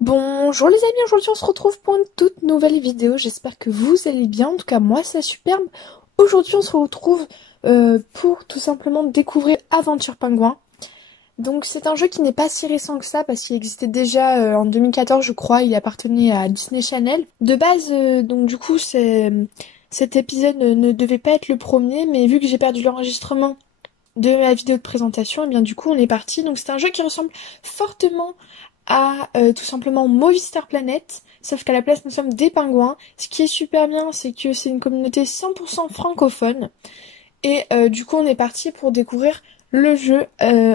Bonjour les amis, aujourd'hui on se retrouve pour une toute nouvelle vidéo, j'espère que vous allez bien, en tout cas moi c'est superbe. Aujourd'hui on se retrouve pour tout simplement découvrir Aventure Pingouin. Donc c'est un jeu qui n'est pas si récent que ça parce qu'il existait déjà en 2014 je crois, il appartenait à Disney Channel. De base donc du coup cet épisode ne devait pas être le premier, mais vu que j'ai perdu l'enregistrement de la vidéo de présentation, et bien du coup on est parti. Donc c'est un jeu qui ressemble fortement à tout simplement Movistar Planet, sauf qu'à la place nous sommes des pingouins. Ce qui est super bien, c'est que c'est une communauté 100% francophone, et du coup on est parti pour découvrir le jeu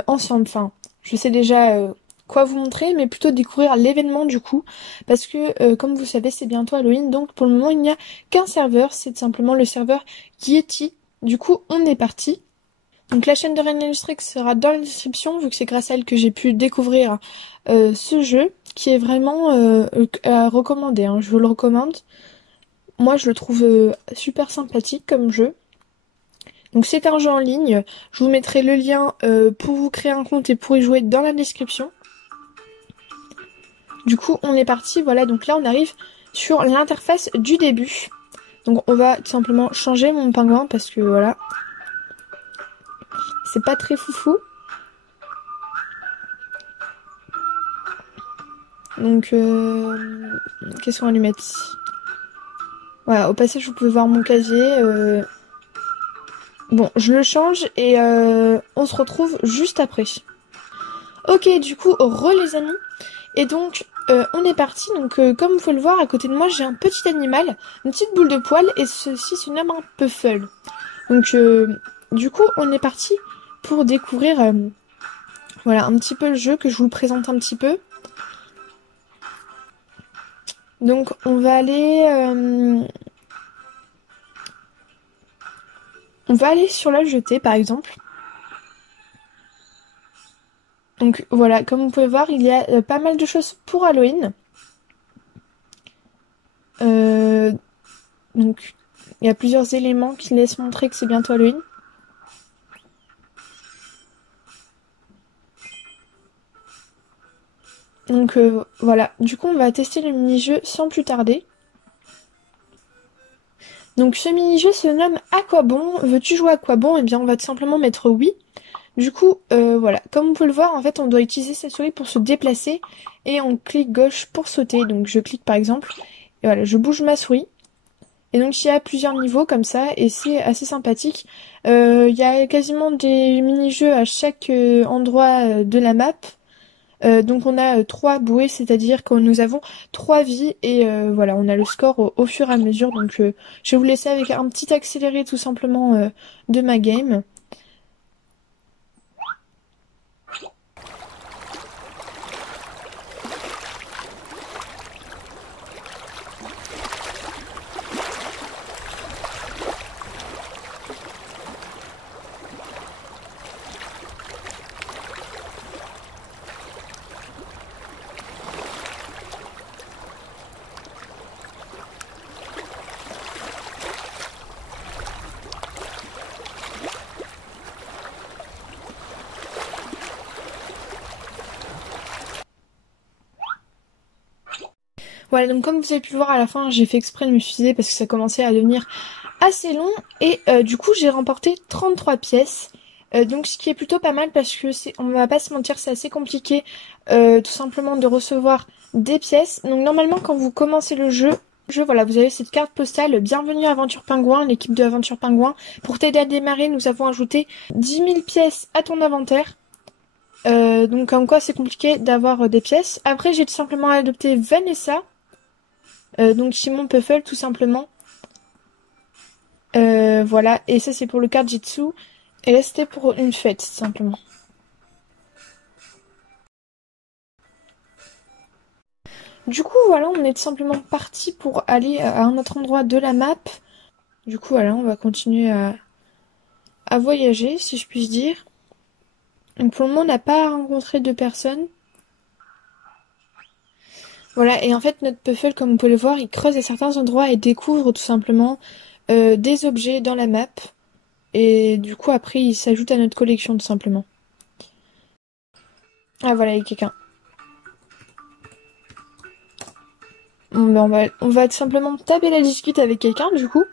ensemble. Enfin, je sais déjà quoi vous montrer, mais plutôt découvrir l'événement du coup, parce que comme vous savez c'est bientôt Halloween, donc pour le moment il n'y a qu'un serveur, c'est simplement le serveur Yeti. Du coup on est parti. Donc la chaîne de Reine Illustrée sera dans la description, vu que c'est grâce à elle que j'ai pu découvrir ce jeu, qui est vraiment à recommander, hein, je vous le recommande. Moi je le trouve super sympathique comme jeu. Donc c'est un jeu en ligne, je vous mettrai le lien pour vous créer un compte et pour y jouer dans la description. Du coup on est parti, voilà, donc là on arrive sur l'interface du début. Donc on va tout simplement changer mon pingouin parce que voilà, c'est pas très foufou. Donc, qu'est-ce qu'on va lui mettre? Voilà, au passage, vous pouvez voir mon casier. Bon, je le change et on se retrouve juste après. Ok, du coup, les amis. Et donc, on est parti. Donc, comme vous pouvez le voir, à côté de moi, j'ai un petit animal, une petite boule de poil, et ceci se nomme un puffle. Donc, du coup, on est parti pour découvrir, voilà, un petit peu le jeu, que je vous le présente un petit peu. Donc, on va aller sur la jetée, par exemple. Donc voilà, comme vous pouvez voir, il y a pas mal de choses pour Halloween. Euh, donc il y a plusieurs éléments qui laissent montrer que c'est bientôt Halloween. Donc voilà, du coup on va tester le mini-jeu sans plus tarder. Donc ce mini-jeu se nomme À quoi bon? Veux-tu jouer à quoi bon? Eh bien on va tout simplement mettre oui. Du coup, voilà, comme vous pouvez le voir, en fait on doit utiliser sa souris pour se déplacer et on clique gauche pour sauter. Donc je clique par exemple, et voilà, je bouge ma souris. Et donc il y a plusieurs niveaux comme ça et c'est assez sympathique. Il y a quasiment des mini-jeux à chaque endroit de la map. Donc on a trois bouées, c'est-à-dire que nous avons trois vies et voilà, on a le score au fur et à mesure. Donc je vais vous laisser avec un petit accéléré tout simplement de ma game. Voilà, donc comme vous avez pu le voir à la fin, j'ai fait exprès de me suicider parce que ça commençait à devenir assez long et du coup j'ai remporté 33 pièces. Donc ce qui est plutôt pas mal parce que on va pas se mentir, c'est assez compliqué tout simplement de recevoir des pièces. Donc normalement quand vous commencez le jeu, voilà, vous avez cette carte postale Bienvenue à Aventure Pingouin, l'équipe de Aventure Pingouin. Pour t'aider à démarrer, nous avons ajouté 10 000 pièces à ton inventaire. Donc comme quoi c'est compliqué d'avoir des pièces. Après j'ai tout simplement adopté Vanessa. Donc Simon Puffle tout simplement. Voilà, et ça c'est pour le card Jitsu. Et là c'était pour une fête, simplement. Du coup voilà, on est tout simplement parti pour aller à un autre endroit de la map. Du coup voilà, on va continuer à voyager, si je puis dire. Donc pour le moment on n'a pas rencontré de personnes. Voilà, et en fait notre Puffle, comme vous pouvez le voir, il creuse à certains endroits et découvre tout simplement des objets dans la map. Et du coup après il s'ajoute à notre collection tout simplement. Ah voilà, il y a quelqu'un. Bon, ben on va tout simplement taper la discute avec quelqu'un du coup.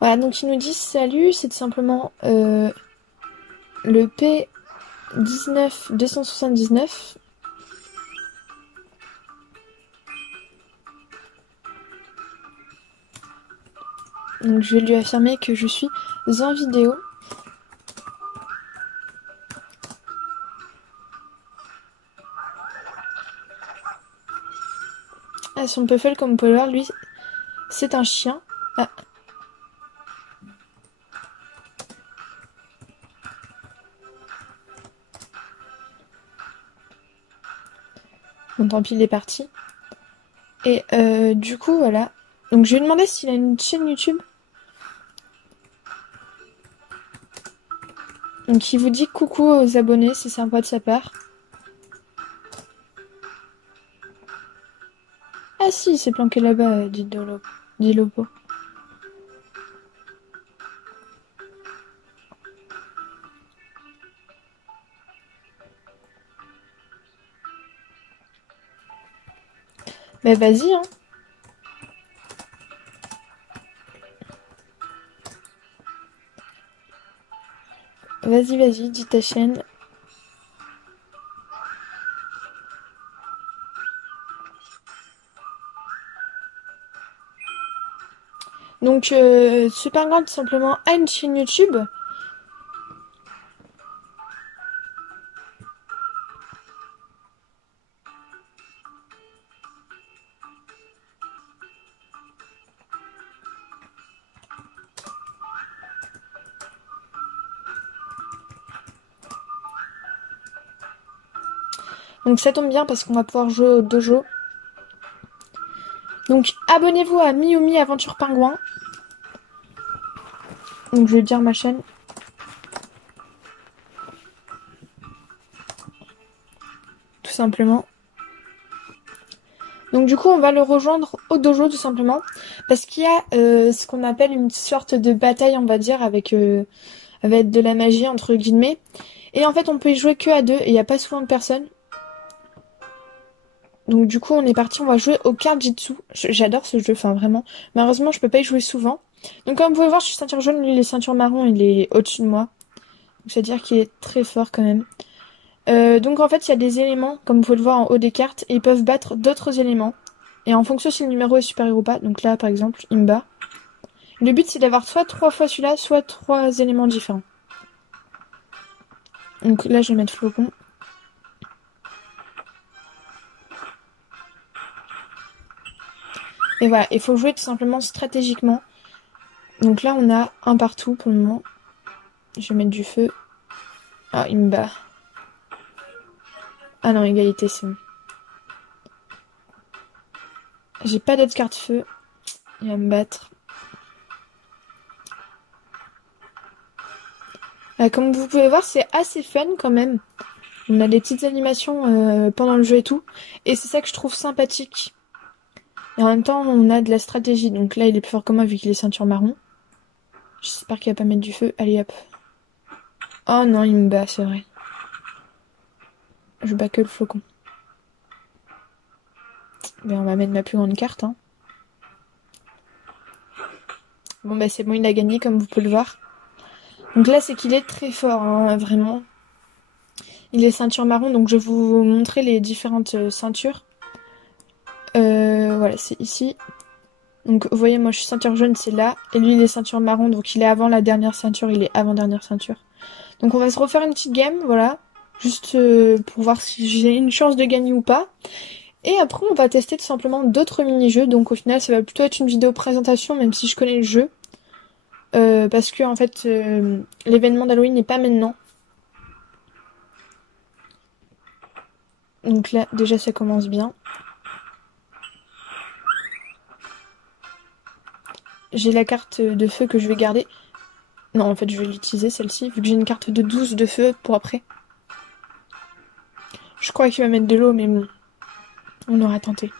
Voilà, donc il nous dit salut, c'est tout simplement le P19 279. Donc je vais lui affirmer que je suis en vidéo. Ah, son Puffle, comme vous pouvez le voir, lui, c'est un chien. Ah. Bon, tant pis, il est parti. Et du coup, voilà. Donc je lui ai demandé s'il a une chaîne YouTube. Donc il vous dit coucou aux abonnés, c'est sympa de sa part. Ah si, il s'est planqué là-bas, dit Lopo. Bah vas-y, hein. Vas-y, dis ta chaîne. Donc Supergirl tout simplement a une chaîne YouTube. Donc ça tombe bien parce qu'on va pouvoir jouer au dojo. Donc abonnez-vous à Miyumi Aventure Pingouin. Donc je vais dire ma chaîne. Tout simplement. Donc du coup on va le rejoindre au dojo tout simplement. Parce qu'il y a ce qu'on appelle une sorte de bataille on va dire avec de la magie entre guillemets. Et en fait on peut y jouer que à deux et il n'y a pas souvent de personnes. Donc du coup on est parti, on va jouer au Cardjitsu. J'adore ce jeu, enfin vraiment. Malheureusement je peux pas y jouer souvent. Donc comme vous pouvez voir je suis ceinture jaune, lui il est ceinture marron, il est au-dessus de moi. Donc c'est-à-dire qu'il est très fort quand même. Donc en fait il y a des éléments, comme vous pouvez le voir en haut des cartes, et ils peuvent battre d'autres éléments. Et en fonction si le numéro est supérieur ou pas, donc là par exemple il me bat. Le but c'est d'avoir soit 3 fois celui-là, soit 3 éléments différents. Donc là je vais mettre flocon. Et voilà, il faut jouer tout simplement stratégiquement. Donc là on a un partout pour le moment. Je vais mettre du feu. Ah, il me bat. Ah non, égalité, c'est bon. J'ai pas d'autre carte feu. Il va me battre. Comme vous pouvez voir, c'est assez fun quand même. On a des petites animations pendant le jeu et tout. Et c'est ça que je trouve sympathique. Et en même temps, on a de la stratégie. Donc là, il est plus fort que moi vu qu'il est ceinture marron. J'espère qu'il va pas mettre du feu. Allez, hop. Oh non, il me bat, c'est vrai. Je bats que le flocon. Mais on va mettre ma plus grande carte. Hein. Bon, bah c'est bon, il a gagné comme vous pouvez le voir. Donc là, c'est qu'il est très fort, hein, vraiment. Il est ceinture marron, donc je vais vous montrer les différentes ceintures. Voilà, c'est ici. Donc vous voyez, moi je suis ceinture jaune, c'est là. Et lui, il est ceinture marron, donc il est avant la dernière ceinture, il est avant-dernière ceinture. Donc on va se refaire une petite game, voilà. Juste pour voir si j'ai une chance de gagner ou pas. Et après, on va tester tout simplement d'autres mini-jeux. Donc au final, ça va plutôt être une vidéo présentation, même si je connais le jeu. Parce que en fait, l'événement d'Halloween n'est pas maintenant. Donc là, déjà, ça commence bien. J'ai la carte de feu que je vais garder. Non, en fait, je vais l'utiliser, celle-ci, vu que j'ai une carte de 12 de feu pour après. Je crois qu'il va mettre de l'eau, mais bon, on aura tenté.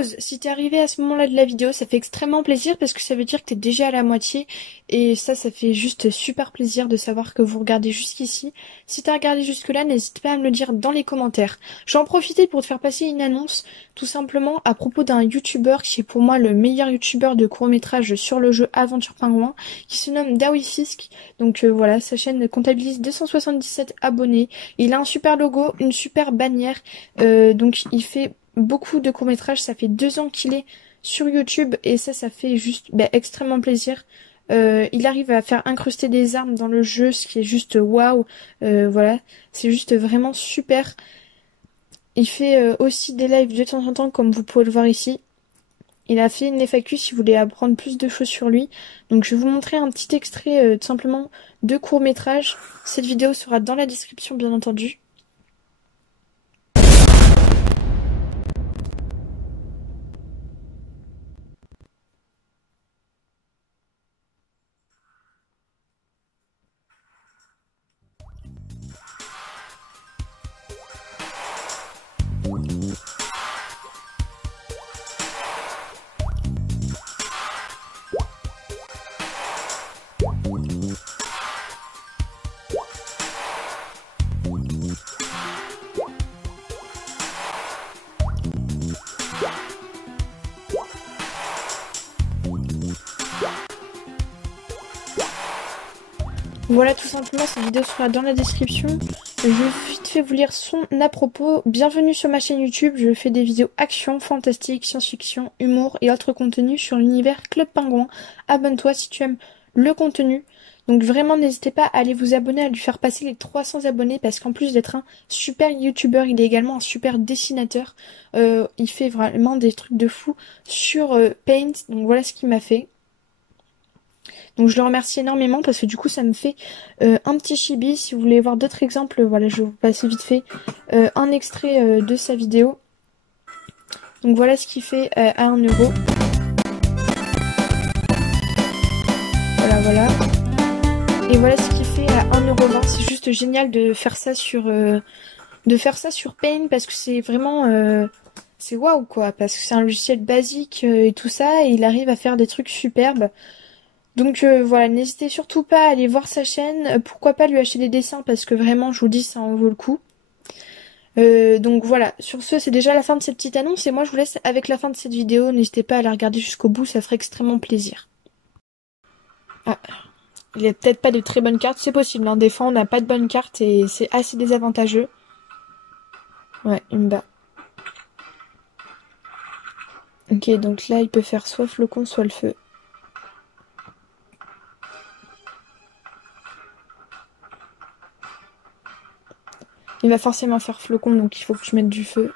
pause. Si t'es arrivé à ce moment-là de la vidéo, ça fait extrêmement plaisir parce que ça veut dire que t'es déjà à la moitié. Et ça fait juste super plaisir de savoir que vous regardez jusqu'ici. Si t'as regardé jusque-là, n'hésite pas à me le dire dans les commentaires. Je vais en profiter pour te faire passer une annonce, tout simplement à propos d'un youtubeur qui est pour moi le meilleur youtubeur de court-métrage sur le jeu Aventure Pingouin, qui se nomme Dawi Fisk. Donc voilà, sa chaîne comptabilise 277 abonnés. Il a un super logo, une super bannière. Donc il fait beaucoup de courts-métrages, ça fait 2 ans qu'il est sur YouTube et ça fait juste extrêmement plaisir. Il arrive à faire incruster des armes dans le jeu, ce qui est juste waouh. Voilà, c'est juste vraiment super. Il fait aussi des lives de temps en temps, comme vous pouvez le voir ici. Il a fait une FAQ si vous voulez apprendre plus de choses sur lui. Donc je vais vous montrer un petit extrait tout simplement de court-métrage. Cette vidéo sera dans la description bien entendu. Voilà, tout simplement, cette vidéo sera dans la description. Je vais vite fait vous lire son à propos. Bienvenue sur ma chaîne YouTube, je fais des vidéos action, fantastique, science-fiction, humour et autres contenus sur l'univers Club Pingouin. Abonne-toi si tu aimes le contenu. Donc vraiment, n'hésitez pas à aller vous abonner, à lui faire passer les 300 abonnés parce qu'en plus d'être un super youtubeur, il est également un super dessinateur. Il fait vraiment des trucs de fou sur Paint, donc voilà ce qu'il m'a fait. Donc je le remercie énormément parce que du coup ça me fait un petit chibi. Si vous voulez voir d'autres exemples, voilà, je vais vous passer vite fait un extrait de sa vidéo. Donc voilà ce qu'il fait à 1 euro. Voilà. Et voilà ce qu'il fait à 1,20 €. C'est juste génial de faire ça sur Paint parce que c'est vraiment c'est waouh quoi, parce que c'est un logiciel basique et tout ça, et il arrive à faire des trucs superbes. Donc voilà, n'hésitez surtout pas à aller voir sa chaîne, pourquoi pas lui acheter des dessins parce que vraiment je vous dis ça en vaut le coup. Donc voilà, sur ce c'est déjà la fin de cette petite annonce et moi je vous laisse avec la fin de cette vidéo, n'hésitez pas à la regarder jusqu'au bout, ça ferait extrêmement plaisir. Ah, il n'y a peut-être pas de très bonnes cartes, c'est possible, hein. Des fois on n'a pas de bonnes cartes et c'est assez désavantageux. Ouais, il me bat. Ok, donc là il peut faire soit flocon, soit le feu. Il va forcément faire flocon, donc il faut que je mette du feu.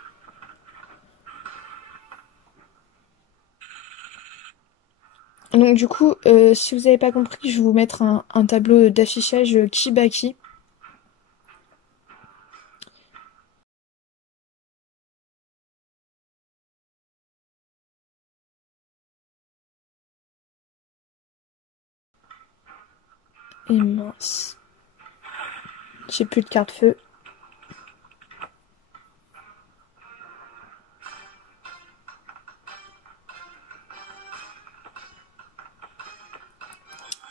Donc du coup, si vous n'avez pas compris, je vais vous mettre un tableau d'affichage Kibaki. Et mince. J'ai plus de carte feu.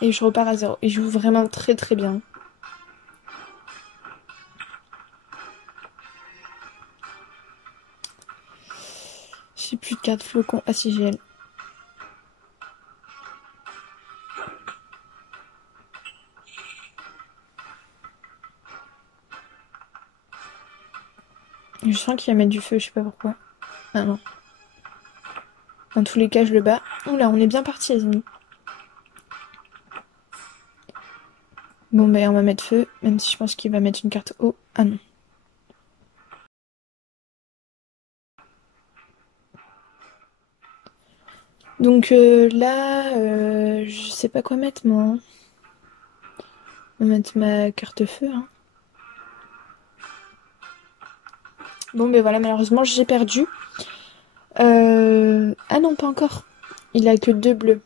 Et je repars à 0. Il joue vraiment très très bien. J'ai plus de carte flocon. Ah si, j'ai elle. Je sens qu'il va mettre du feu, je sais pas pourquoi. Ah non. Dans tous les cas, je le bats. Oula, on est bien parti, les amis. Bon, ben on va mettre feu, même si je pense qu'il va mettre une carte haut. Ah non. Donc là, je sais pas quoi mettre, moi. Hein. On va mettre ma carte feu, hein. Bon, ben voilà, malheureusement, j'ai perdu. Ah non, pas encore. Il a que 2 bleus.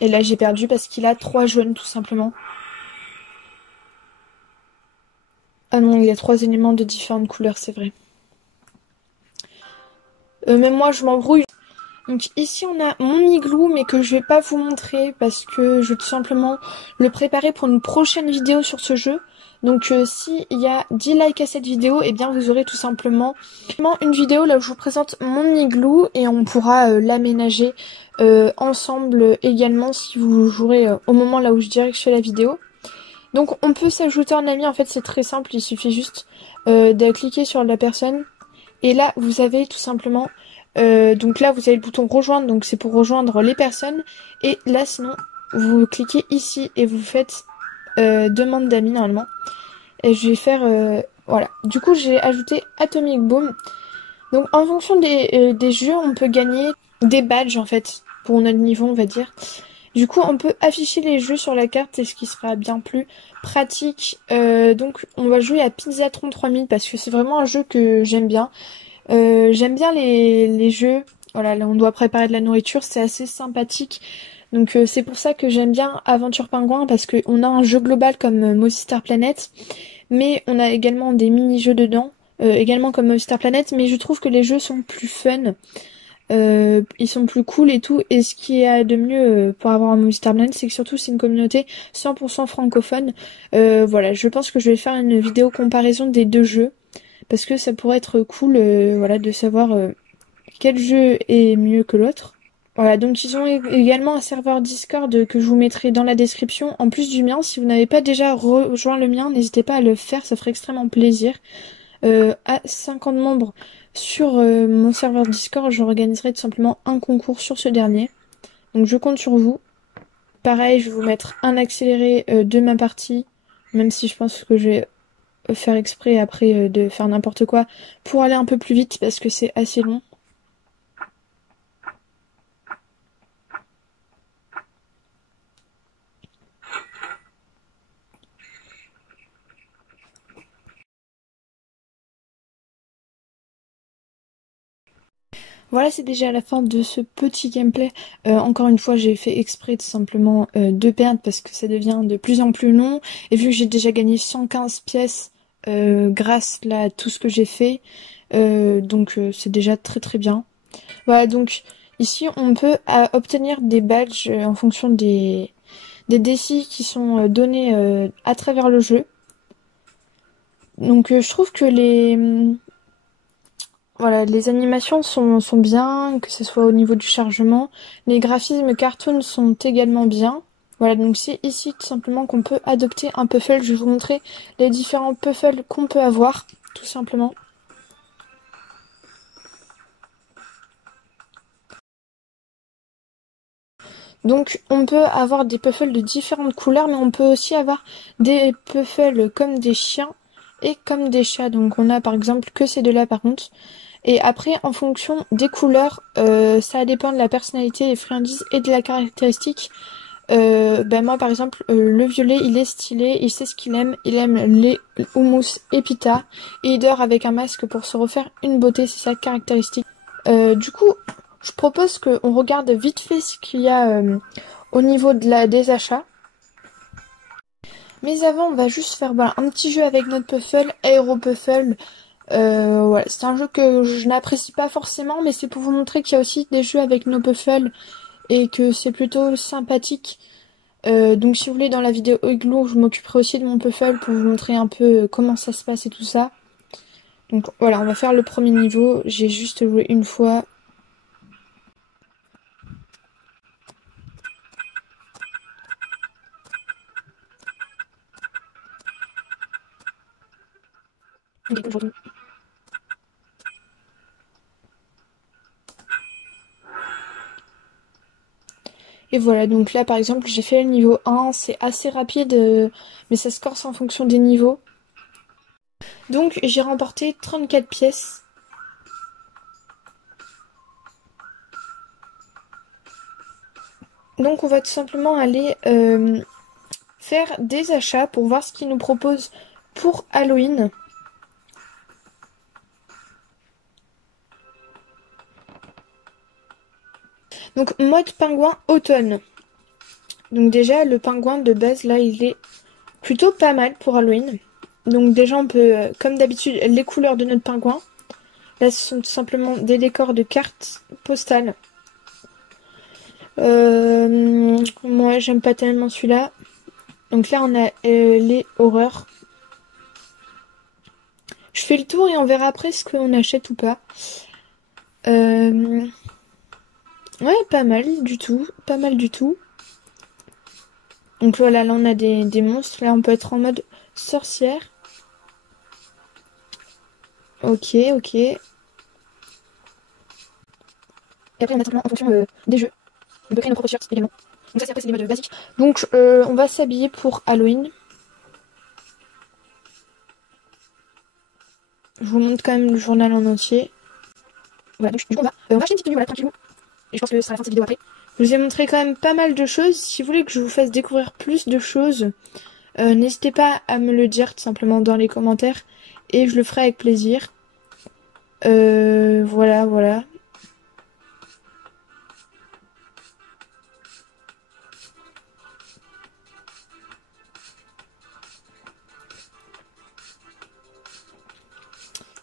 Et là, j'ai perdu parce qu'il a 3 jaunes, tout simplement. Ah non, il y a 3 éléments de différentes couleurs, c'est vrai. Même moi, je m'embrouille. Donc ici, on a mon igloo, mais que je vais pas vous montrer parce que je vais tout simplement le préparer pour une prochaine vidéo sur ce jeu. Donc s'il y a 10 likes à cette vidéo, eh bien vous aurez tout simplement une vidéo là où je vous présente mon igloo et on pourra l'aménager ensemble également si vous jouerez au moment là où je dirais que je fais la vidéo. Donc on peut s'ajouter en ami, en fait c'est très simple, il suffit juste de cliquer sur la personne et là vous avez tout simplement, donc là vous avez le bouton rejoindre, donc c'est pour rejoindre les personnes, et là sinon vous cliquez ici et vous faites demande d'amis normalement, et je vais faire, voilà, du coup j'ai ajouté Atomic Boom. Donc en fonction des jeux on peut gagner des badges en fait, pour notre niveau on va dire. Du coup, on peut afficher les jeux sur la carte, c'est ce qui sera bien plus pratique. Donc, on va jouer à Pizzatron 3000 parce que c'est vraiment un jeu que j'aime bien. J'aime bien les jeux. Voilà, là, on doit préparer de la nourriture, c'est assez sympathique. Donc, c'est pour ça que j'aime bien Aventure Pingouin parce qu'on a un jeu global comme Mozy Star Planet, mais on a également des mini-jeux dedans, également comme Mozy Star Planet, mais je trouve que les jeux sont plus fun. Ils sont plus cool et tout. Et ce qui est de mieux pour avoir un Movistar Starland, c'est que surtout c'est une communauté 100% francophone. Voilà, je pense que je vais faire une vidéo comparaison des deux jeux parce que ça pourrait être cool, voilà, de savoir quel jeu est mieux que l'autre. Voilà, donc ils ont également un serveur Discord que je vous mettrai dans la description, en plus du mien. Si vous n'avez pas déjà rejoint le mien, n'hésitez pas à le faire, ça ferait extrêmement plaisir. À 50 membres sur mon serveur Discord, j'organiserai tout simplement un concours sur ce dernier. Donc je compte sur vous. Pareil, je vais vous mettre un accéléré de ma partie, même si je pense que je vais faire exprès après de faire n'importe quoi pour aller un peu plus vite parce que c'est assez long. Voilà, c'est déjà la fin de ce petit gameplay. Encore une fois, j'ai fait exprès tout simplement de perdre parce que ça devient de plus en plus long. Et vu que j'ai déjà gagné 115 pièces grâce là, à tout ce que j'ai fait, donc c'est déjà très très bien. Voilà, donc ici on peut obtenir des badges en fonction des défis qui sont donnés à travers le jeu. Donc je trouve que voilà, les animations sont bien, que ce soit au niveau du chargement. Les graphismes cartoon sont également bien. Voilà, donc c'est ici tout simplement qu'on peut adopter un puffle. Je vais vous montrer les différents puffles qu'on peut avoir, tout simplement. Donc on peut avoir des puffles de différentes couleurs, mais on peut aussi avoir des puffles comme des chiens et comme des chats. Donc on a par exemple que ces deux-là par contre. Et après, en fonction des couleurs, ça dépend de la personnalité, des friandises et de la caractéristique. Ben moi par exemple, le violet il est stylé, il sait ce qu'il aime, il aime les houmous et pita, et il dort avec un masque pour se refaire une beauté, c'est sa caractéristique. Du coup, je propose qu'on regarde vite fait ce qu'il y a au niveau des achats. Mais avant, on va juste faire voilà, un petit jeu avec notre puffle, Aero Puffle. Voilà, c'est un jeu que je n'apprécie pas forcément, mais c'est pour vous montrer qu'il y a aussi des jeux avec nos puffles et que c'est plutôt sympathique. Donc si vous voulez, dans la vidéo Igloo, je m'occuperai aussi de mon puffle pour vous montrer un peu comment ça se passe et tout ça. Donc voilà, on va faire le premier niveau. J'ai juste joué une fois. Et voilà, donc là par exemple j'ai fait le niveau 1, c'est assez rapide, mais ça se corse en fonction des niveaux. Donc j'ai remporté 34 pièces. Donc on va tout simplement aller faire des achats pour voir ce qu'ils nous proposent pour Halloween. Donc mode pingouin automne. Donc déjà le pingouin de base là il est plutôt pas mal pour Halloween. Donc déjà on peut, comme d'habitude, les couleurs de notre pingouin. Là ce sont tout simplement des décors de cartes postales. Moi j'aime pas tellement celui-là. Donc là on a les horreurs. Je fais le tour et on verra après ce qu'on achète ou pas. Ouais, pas mal du tout. Pas mal du tout. Donc voilà, là on a des monstres. Là on peut être en mode sorcière. Ok, ok. Et après on a simplement en fonction des jeux. On peut créer nos propres shirts également. Donc ça c'est après c'est des modes basiques. Donc on va s'habiller pour Halloween. Je vous montre quand même le journal en entier. Voilà, donc, du coup on va acheter une petite tenue, voilà, tranquillou. Et je pense que ce sera la fin de cette vidéo après. Je vous ai montré quand même pas mal de choses. Si vous voulez que je vous fasse découvrir plus de choses, n'hésitez pas à me le dire tout simplement dans les commentaires. Et je le ferai avec plaisir. Voilà, voilà.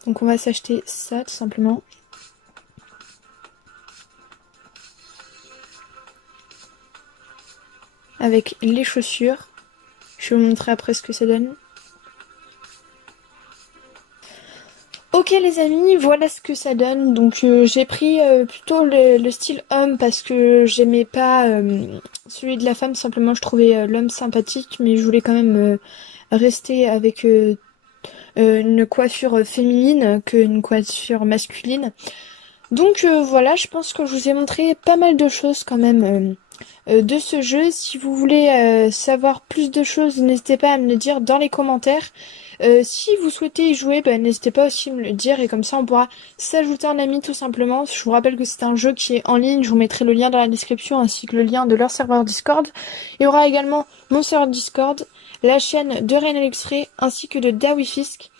Donc on va s'acheter ça tout simplement. Avec les chaussures. Je vais vous montrer après ce que ça donne. Ok les amis, voilà ce que ça donne. Donc j'ai pris plutôt le style homme parce que j'aimais pas celui de la femme. Simplement je trouvais l'homme sympathique, mais je voulais quand même rester avec une coiffure féminine qu'une coiffure masculine. Donc voilà, je pense que je vous ai montré pas mal de choses quand même de ce jeu. Si vous voulez savoir plus de choses, n'hésitez pas à me le dire dans les commentaires. Si vous souhaitez y jouer, n'hésitez pas aussi à me le dire et comme ça on pourra s'ajouter un ami tout simplement. Je vous rappelle que c'est un jeu qui est en ligne, je vous mettrai le lien dans la description ainsi que le lien de leur serveur Discord. Il y aura également mon serveur Discord, la chaîne de Reynald X-Ray ainsi que de Dawifisk.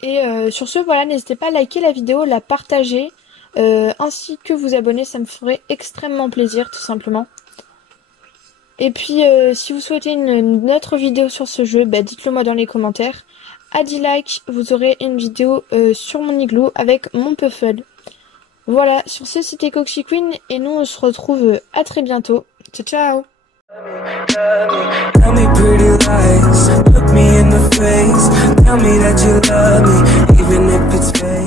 Et sur ce, voilà, n'hésitez pas à liker la vidéo, la partager, ainsi que vous abonner, ça me ferait extrêmement plaisir tout simplement. Et puis si vous souhaitez une autre vidéo sur ce jeu, dites-le moi dans les commentaires. À 10 likes, vous aurez une vidéo sur mon igloo avec mon puffle. Voilà, sur ce c'était Coxy Queen et nous on se retrouve à très bientôt. Ciao ciao. Tell me pretty lies, look me in the face, tell me that you love me, even if it's fake.